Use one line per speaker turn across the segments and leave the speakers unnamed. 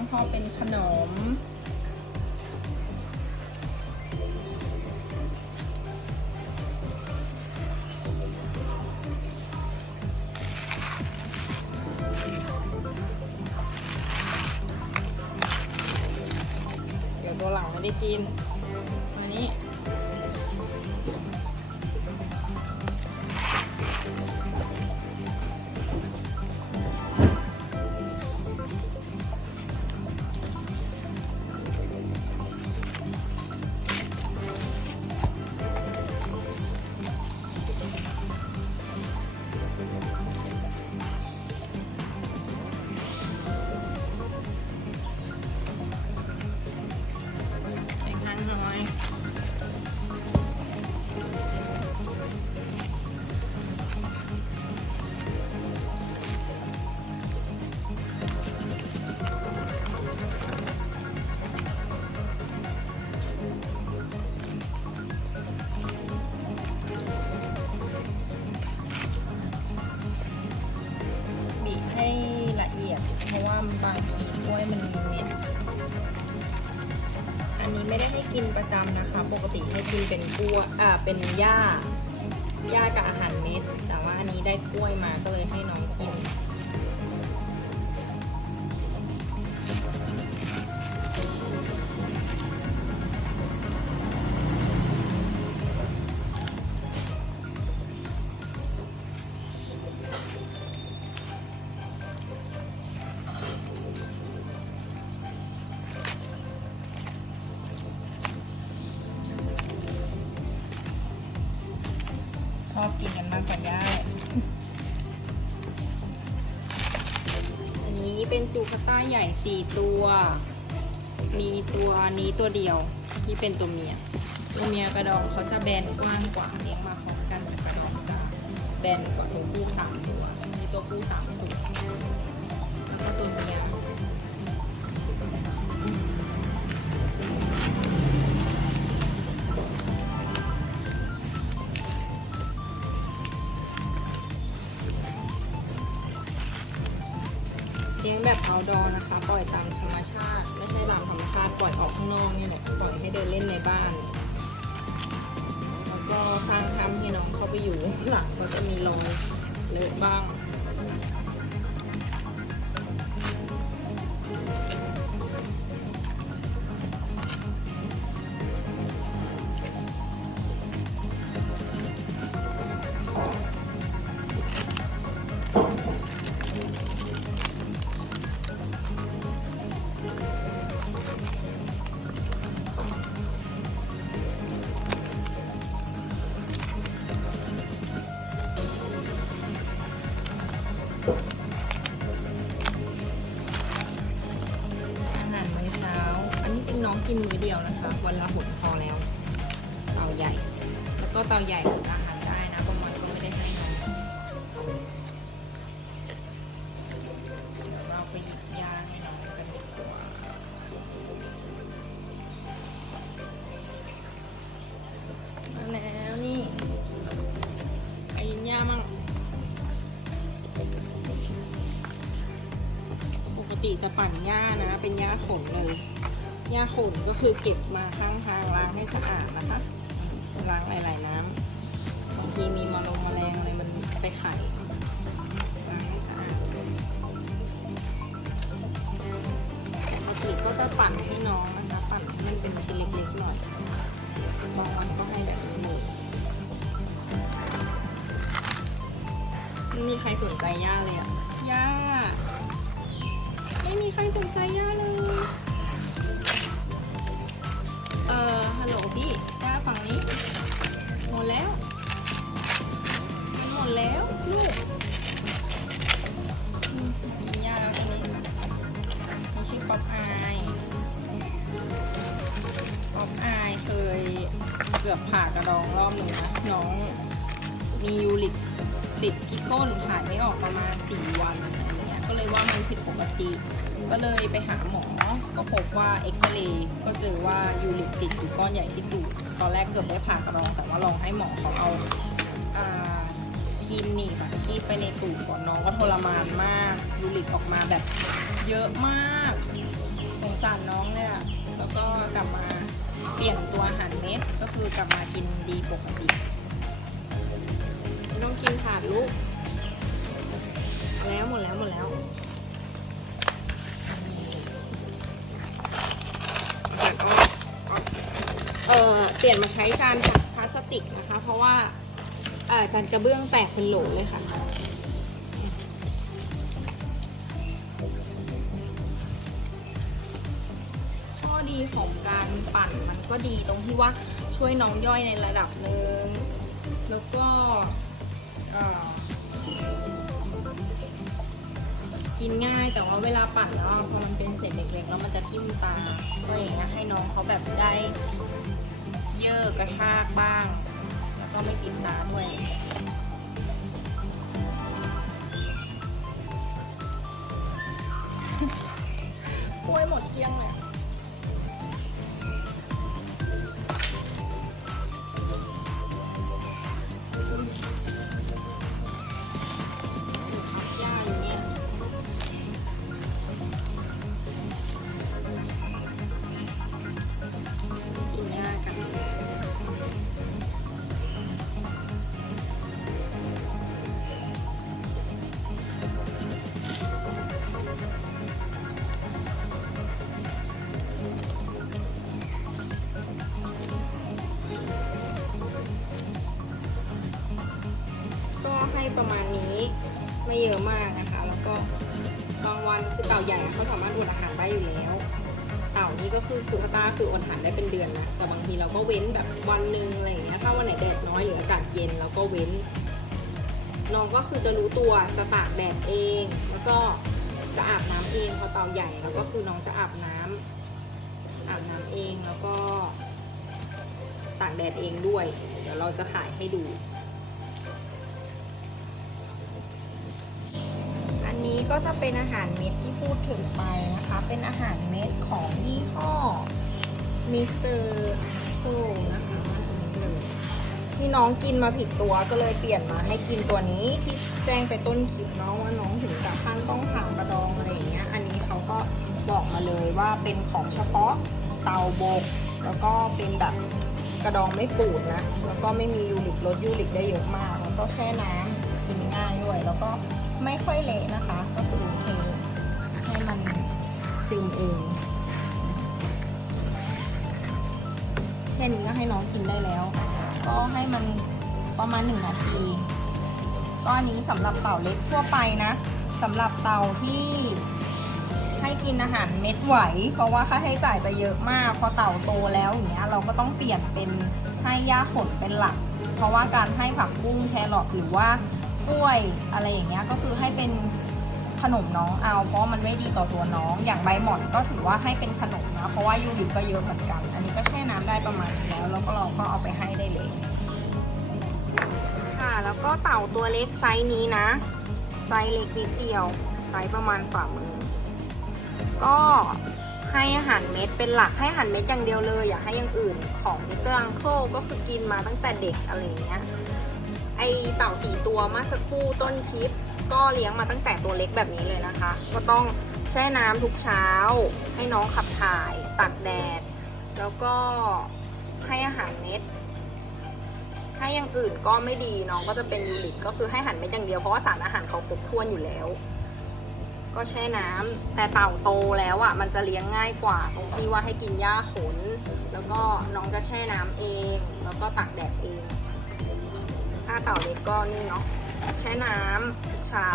องชอบเป็นขนม เดี๋ยวตัวหลังไม่ได้กิน กินเป็นกล้วยอ่าเป็นหญ้าหญ้ากับอาหารเม็ด แต่ว่าอันนี้ได้กล้วยมาก็เลยให้น้องกิน เป็นซูคาต้าใหญ่สี่ตัว มีตัวนี้ตัวเดียวที่เป็นตัวเมีย ตัวเมียกระดองเขาจะแบนกว้างกว่าเลี้ยงมาพร้อมกันกระดองจะแบนกว่าตัวผู้สามตัวมีตัวผู้สามตัวแล้วก็ตัวเมีย นอกนี่แหละปล่อยให้เดินเล่นในบ้าน แล้วก็สร้างถ้ำให้น้องเข้าไปอยู่หลังก็จะมีรอยเลอะบ้าง ก็เตาใหญ่อาหารได้นะบางวันก็ไม่ได้ให้น้องเดี๋ยวเราไปหยิบยาให้น้องกันดีกว่ามาแล้วนี่ไปยินยามั่งปกติจะปั่นหญ้านะ เป็นหญ้าขนเลยหญ้าขนก็คือเก็บมาข้างทางล้างให้สะอาดนะคะ ล้างหลายๆน้ำบางทีมีมะลงแมลงอะไรมันไปไข่ล้างให้สะอาดปกติก็จะปั่นให้น้องนะคะปั่นให้มันเป็นชิ้นเล็กๆหน่อยบางวันก็ให้แบบหมูไม่มีใครสนใจหญ้าเลยอะหญ้าไม่มีใครสนใจย่าเลย เอ่อฮัลโหลพี่ งนี้ หมดแล้วมันหมดแล้วลูกมกินย่าแล้วตรงนี้ค่ะมันชื่อป๊อปอายป๊อปอายเคยเกือบผ่ากระดองรอบหนึ่งนะน้องมียูริกติดที่ก้นถ่ายไม่ออกประมาณสี่วันอะ เลยว่ามันผิดปกติ ก็เลยไปหาหมอ ก็พบว่าเอ็กซเรย์ก็เจอว่ายูริกติดอยู่ก้อนใหญ่ที่ตูดตอนแรกเกือบได้ผ่ากระดอง แต่ว่าลองให้หมอเขาเอาครีมหนีบอะคีบไปในตูดก่อนน้องก็ทรมานมากยูริกออกมาแบบเยอะมากสงสารน้องเลยอะแล้วก็กลับมาเปลี่ยนตัวอาหารเม็ดก็คือกลับมากินดีปกติไม่ต้องกินขาดลูก แล้วหมดแล้วหมดแล้วตัดออกออกเออเปลี่ยนมาใช้จานพลาสติกนะคะ เพราะว่าอ่อจานกระเบื้องแตกเป็นโหลเลยค่ะข้อดีของการปั่นมันก็ดีตรงที่ว่าช่วยน้องย่อยในระดับหนึ่งแล้วก็อ่อ กินง่าย แต่ว่าเวลาปั่นแล้วพอมันเป็นเศษเล็กๆแล้วมันจะทิ่มตาก็อย่างเงี้ยให้น้องเขาแบบได้เยอะกระชากบ้าง แล้วก็ไม่ติดตาด้วยกล้วยหมดเกลี้ยงเลย นะคะแล้วก็บางวันคือเต่าใหญ่เขาสามารถอดอาหารได้อยู่แล้ว เต่านี่ก็คือสุขตาคืออดอาหารได้เป็นเดือนนะแต่บางทีเราก็เว้นแบบวันหนึ่งอะไรอย่างเงี้ยถ้าวันไหนแดดน้อยหรืออากาศเย็นเราก็เว้นน้องก็คือจะรู้ตัวจะตากแดดเอง แล้วก็จะอาบน้ำเองพอเต่าใหญ่แล้วก็คือน้องจะอาบน้ำอาบน้ำเองแล้วก็ตากแดดเองด้วย เดี๋ยวเราจะถ่ายให้ดู ก็จะเป็นอาหารเม็ดที่พูดถึงไปนะคะ เป็นอาหารเม็ดของยี่ห้อมิสเตอร์โซนะคะอันนี้เลยที่น้องกินมาผิดตัวก็เลยเปลี่ยนมาให้กินตัวนี้ที่แจ้งไปต้นคลิปน้องว่าน้องถึงกับขั้นต้องผ่ากระดองอะไรอย่างเงี้ย อันนี้เขาก็บอกมาเลยว่าเป็นของเฉพาะเตาโบก แล้วก็เป็นแบบกระดองไม่ปูดนะ แล้วก็ไม่มียูริกลดยูริกได้เยอะมาก แล้วก็แช่น้ำกินง่ายด้วย แล้วก็ ไม่ค่อยเละนะคะ ก็คือเทให้มันซึมเองแค่นี้ก็ให้น้องกินได้แล้ว ก็ให้มันประมาณหนึ่งนาทีก็อันนี้สำหรับเต่าเล็กทั่วไปนะสำหรับเต่าที่ให้กินอาหารเม็ดไหว เพราะว่าค่าใช้จ่ายจะเยอะมาก พอเต่าโตแล้วอย่างเงี้ยเราก็ต้องเปลี่ยนเป็นให้หญ้าขนเป็นหลัก เพราะว่าการให้ผักบุ้งแครอทหรือว่า กล้วยอะไรอย่างเงี้ยก็คือให้เป็นขนมน้องเอาเพราะมันไม่ดีต่อตัวน้อง อย่างใบหม่อนก็ถือว่าให้เป็นขนมนะ เพราะว่ายูริกก็เยอะเหมือนกัน อันนี้ก็แช่น้ำได้ประมาณแล้วแล้วก็เราก็เอาไปให้ได้เลย ค่ะแล้วก็เต่าตัวเล็กไซส์นี้นะ ไซส์เล็กนิดเดียวไซส์ประมาณฝ่ามือ ก็ให้อาหารเม็ดเป็นหลักให้อาหารเม็ดอย่างเดียวเลย อย่าให้อย่างอื่นของมิสเตอร์อังเคิลก็คือกินมาตั้งแต่เด็กอะไรอย่างเงี้ย ไอเต่าสี่ตัวเมื่อสักครู่ต้นคลิปก็เลี้ยงมาตั้งแต่ตัวเล็กแบบนี้เลยนะคะ ก็ต้องแช่น้ำทุกเช้า ให้น้องขับถ่ายตากแดด แล้วก็ให้อาหารเม็ดให้อย่างอื่นก็ไม่ดีน้องก็จะเป็นยูริกก็คือให้อาหันเม็ดอย่างเดียวเพราะว่าสารอาหารเขาครบถ้วนอยู่แล้ว ก็แช่น้ำแต่เต่าโตแล้วอะมันจะเลี้ยงง่ายกว่า ตรงที่ว่าให้กินหญ้าขนแล้วก็น้องจะแช่น้ำเอง แล้วก็ตากแดดเอง ถ้าเต่าเล็กก็นี่เนาะแช่น้ำทุกเช้า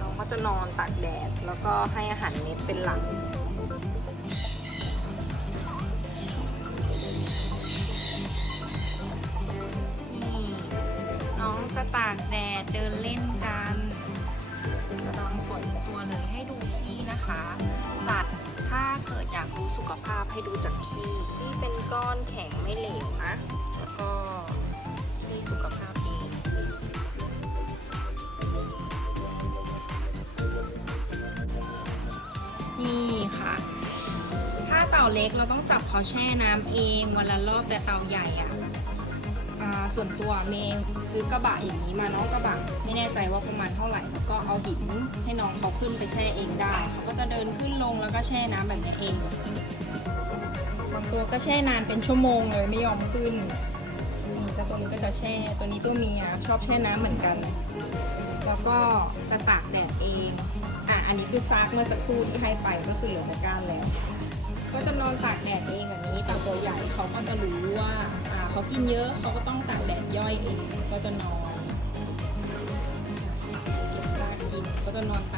น้องก็จะนอนตากแดด แล้วก็ให้อาหารเม็ดเป็นหลักนี่น้องจะตากแดดเดินเล่นกันกระดองสวยตัวเลยให้ดูขี้นะคะ สัตว์ถ้าเกิดอยากรู้สุขภาพให้ดูจากขี้ขี้เป็นก้อนแข็งไม่เหลวนะ แล้วก็ นี่ค่ะ ถ้าเต่าเล็กเราต้องจับเขาแช่น้ำเองวันละรอบแต่เต่าใหญ่อะ่ะส่วนตัวเมย์ซื้อกระบะอย่างนี้มาน้องกระบะไม่แน่ใจว่าประมาณเท่าไหร่แล้วก็เอาหินให้น้องเขาขึ้นไปแช่เองได้เขาก็จะเดินขึ้นลงแล้วก็แช่น้ำแบบนี้เองบางตัวก็แช่นานเป็นชั่วโมงเลยไม่ยอมขึ้นนี่จ้าตัวนี้ก็จะแช่ตัวนี้ตัวเมียชอบแช่น้ำเหมือนกัน แล้วก็จะตากแดดเอง อันนี้คือซากเมื่อสักครู่ที่ให้ไปก็คือเหลือแต่ก้านแล้ว ก็จะนอนตากแดดเองแบบนี้ต่าตัวใหญ่เขาก็จะรู้ว่าอ่าเขากินเยอะเขาก็ต้องตากแดดย่อยเอง ก็จะนอนเก็บซากกินก็จะนอนตาก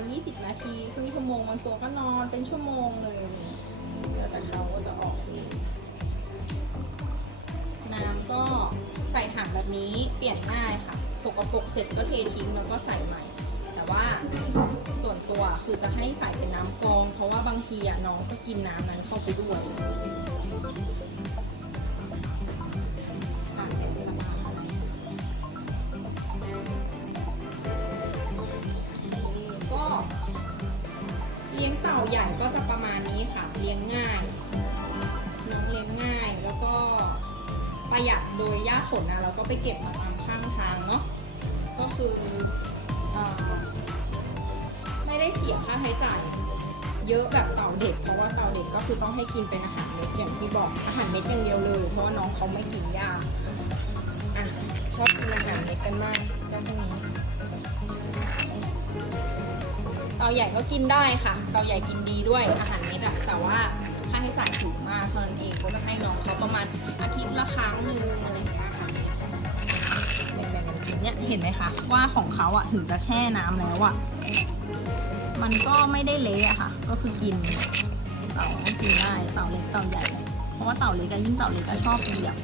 ณ 20 นาทีครึ่งชั่วโมงบางตัวก็นอนเป็นชั่วโมงเลยแล้วแต่เขาก็จะออกน้ำก็ใส่ถังแบบนี้เปลี่ยนง่ายค่ะ สกปรกเสร็จก็เททิ้งแล้วก็ใส่ใหม่ แต่ว่าส่วนตัวคือจะให้ใส่เป็นน้ำกรอง เพราะว่าบางทีน้องก็กินน้ำนั้นเข้าไปด้วย เลี้ยงเต่าใหญ่ก็จะประมาณนี้ค่ะ เลี้ยงง่าย น้องเลี้ยงง่าย แล้วก็ประหยัดโดยย่าขนนะเราก็ไปเก็บมาตามข้างทางเนาะ ก็คืออไม่ได้เสียค่าใช้จ่ายเยอะแบบเต่าเด็ก เพราะว่าเต่าเด็กก็คือต้องให้กินเป็นอาหารเม็ดอย่างที่บอกอาหารเม็ดอย่างเดียวเลย เพราะว่าน้องเขาไม่กินหญ้าอะชอบกินอาหารเม็ดกันมากเจ้าพวกนี้าใหญ่ก็กินได้ค่ะเต่าใหญ่กินดีด้วยอาหารเม็ดอะแต่ว่าค่าใช้จ่ายสูงมากเท่านั้นเองก็จะให้น้องเขาประมาณอาทิตย์ละครั้งหนึ่งอะไรอย่างเงี้ยค่ะเนี่ยเห็นไหมคะว่าของเขาอะถึงจะแช่น้ำแล้วอะมันก็ไม่ได้เละอะค่ะ ก็คือกินเต่าก็กินได้เต่าเล็กเต่าใหญ่เลยเพราะว่าเต่าเล็กยิ่งเต่าเล็กก็ชอบเหยียบ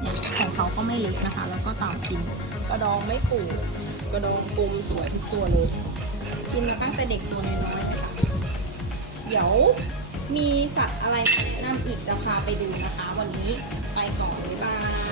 เนี่ยของเขาก็ไม่เละนะคะ แล้วก็เต่ากินกระดองไม่ปูดกระดองกลมสวยทุกตัวเลย กินมาตั้งแต่เด็กตัวน้อยๆเลยค่ะเดี๋ยวมีสัตว์อะไรแนะนำอีกจะพาไปดูนะคะ วันนี้ไปก่อนบ๊ายบาย